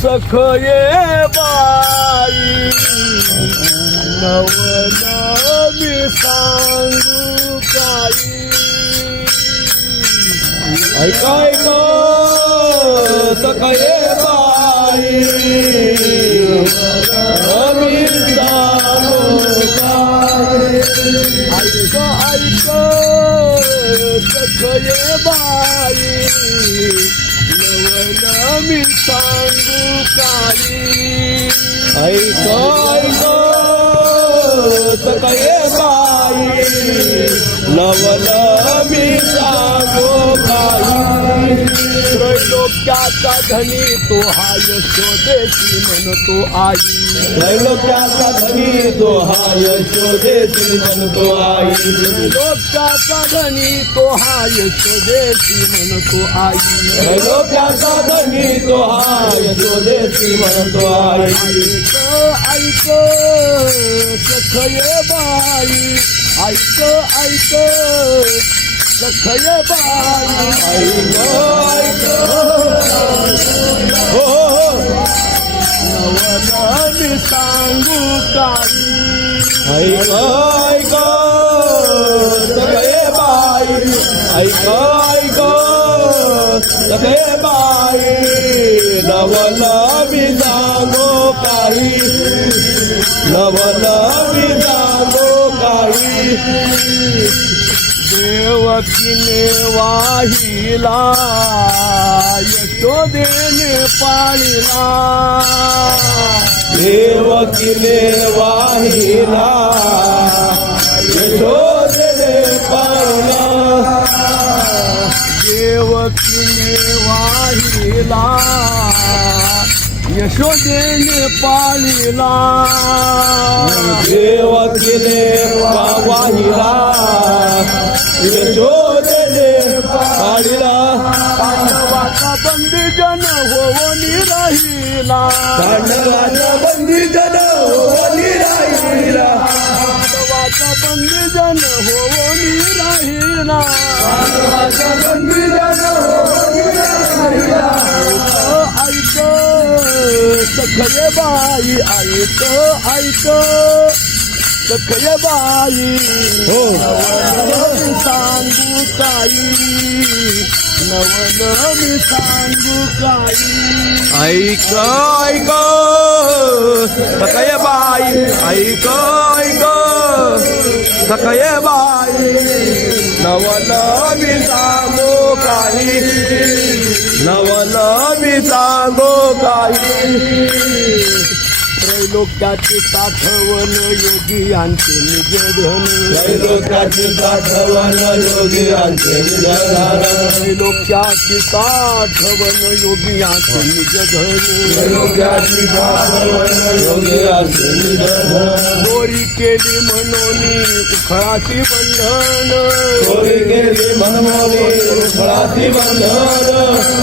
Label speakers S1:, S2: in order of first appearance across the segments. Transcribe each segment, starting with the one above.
S1: सखये बाई नवल मी सांगू काही.
S2: ऐका ऐका
S1: मी सांगू काही.
S2: ऐक ऐक बाई? नवल मी सांगू. काही
S1: त्रैलोक्याचा धनी तो हा यशोदेशी म्हणतो आई
S2: त्रैलोक्याचा धनी तो हा यशोदेशी म्हणतो आई
S1: त्रैलोक्याचा धनी तो हा यशोदेशी म्हणतो आई
S2: त्रैलोक्याचा धनी तो हा यशोदेशी म्हणतो आई
S1: ऐक ऐक सखये बाई. ऐक ऐक सखये सांगू काही
S2: ऐक सगळे बाई ऐक ऐक सगळे बाई नवल मी काही नवल मी काही.
S1: देवकीने वाहिला यशोदेने पाळीला.
S2: देवकीने वाहिला यशोदे पावला
S1: देवकीने वाहिला यशोदेने पाळिला.
S2: देवकीने वाहिला यशोदे पाळिला.
S1: पांडवाचा बंदी जन होवनी राहिला.
S2: पांडवाचा बंदी जन होनी राहिला.
S1: पांडवाचा बंदी जन होवनी राहिला.
S2: पांडवाचा बंदी
S1: सखय बाई ऐक ऐक. सखय बाई
S2: हो.
S1: सांगू काही. नवल मी सांगू काही.
S2: ऐक ऐक. सकय बाई ऐक ऐक. सकय बाई नवल मी सांगो काही. नवनवी सांगो काही.
S1: त्रैलोक्याची साठवण योगी यांचे निज धन
S2: त्रैलोक्याची साठवण योगी यांचे निधन
S1: त्रैलोक्याची साठवण योगी यांचे निज धन
S2: त्रैलोक्याची साठवण योगी यांचे निधन
S1: चोरी केली म्हणून उखळाची बंधन.
S2: गोरी केली म्हणून फळाची बंधन.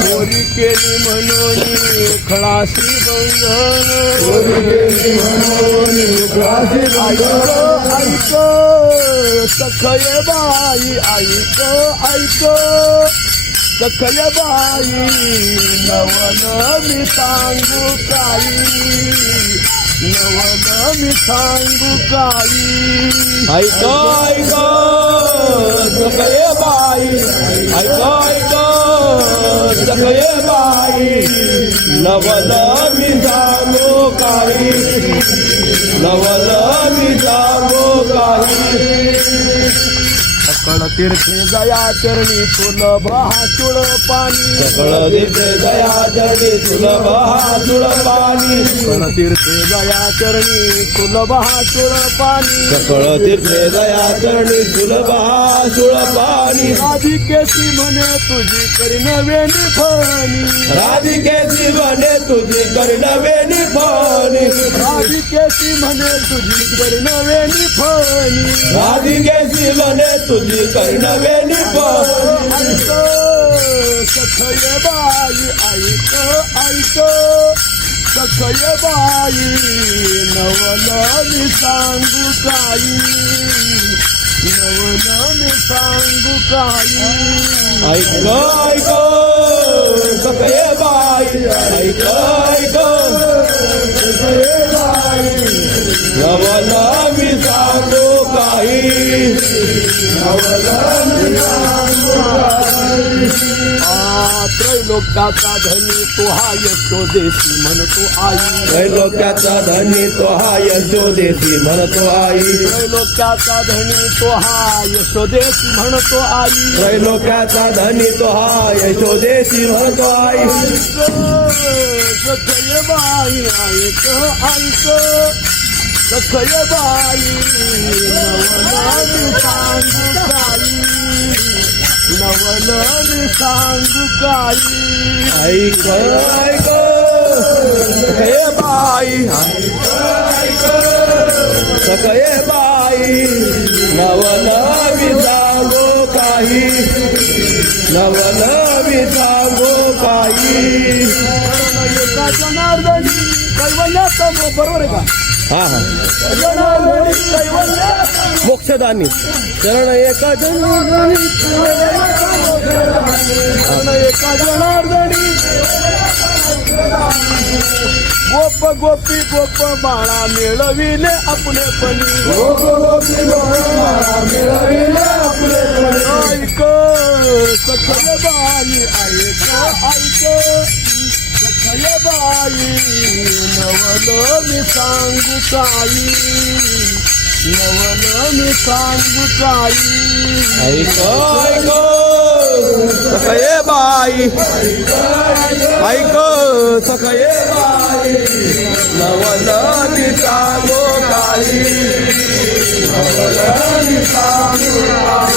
S1: गोरी केली म्हणून उखळाची बंधन.
S2: चोरी केली
S1: ऐक सखय बाई ऐक ऐक सखय बाई मी सांगू काही मी सांगू काही
S2: ऐक ऐक बाई ऐक ऐक सकळे बाई नवल मी जागो काही नवल मी जागो काही.
S1: सकळ तीर्थे जया चरणी सुलभ हातुळ पाणी.
S2: सकळ दिव्य दया जडी सुलभ हातुळ पाणी.
S1: सकळ तीर्थे जया चरणी सुलभ हातुळ पाणी.
S2: सकळ तीर्थे दया चरणी सुलभ हातुळ पाणी.
S1: राधिकेशी म्हणे तुझी करी नवे निफणी.
S2: राधिकेची म्हणे तुझी कर्णवे निफानी
S1: राधिकेशी म्हणे तुझी करी नवे निफणी.
S2: राधिकेची म्हणे तुझी
S1: ऐक सखय बाई ऐक ऐक. सखय बाई नवलन सांगू काही. नवनाने सांगू काही.
S2: ऐक ऐक सगळे बाई ऐक ऐक
S1: सगळे बाई नवला मी सांगू काही. धनी तो हा यशोदेशी म्हणतो आई.
S2: त्रैलोक्याचा धनी तो हा यशोदेशी म्हणतो आई.
S1: त्रैलोक्याचा धनी तो हा यशोदेशी म्हणतो आई.
S2: त्रैलोक्याचा धनी तो हा यशोदेशी म्हणतो आई.
S1: सखय बाई ऐक ऐक सखय बाई नवनामी सांगू काही नवनामी सांगू काही
S2: ऐक ऐक। सखये बाई सखये बाई नवनवी सांगो काही नवनवी सांगो काही.
S1: बरोबर आहे का?
S2: हा हा. मोक्षदानी. चरण एका
S1: जन एका जनार्दनी. गोप गोपी गोप बाळा मिळविले आपले पणी गोप गोपी गोप बाळा मिळविले आपले ऐक सखय बाई ऐक ऐक. बाई नवल मी सांगू काही नवल मी सांगू काही
S2: सखये बाई. ऐक सखये बाई. नवनवी सांगो काही नवनवी सांगो काही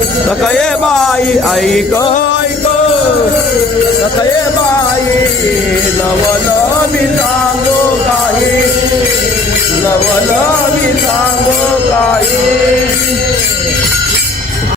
S2: सखये बाई ऐक ऐक. सखये बाई नवल मी सांगो काही. नवल मी सांगो काही.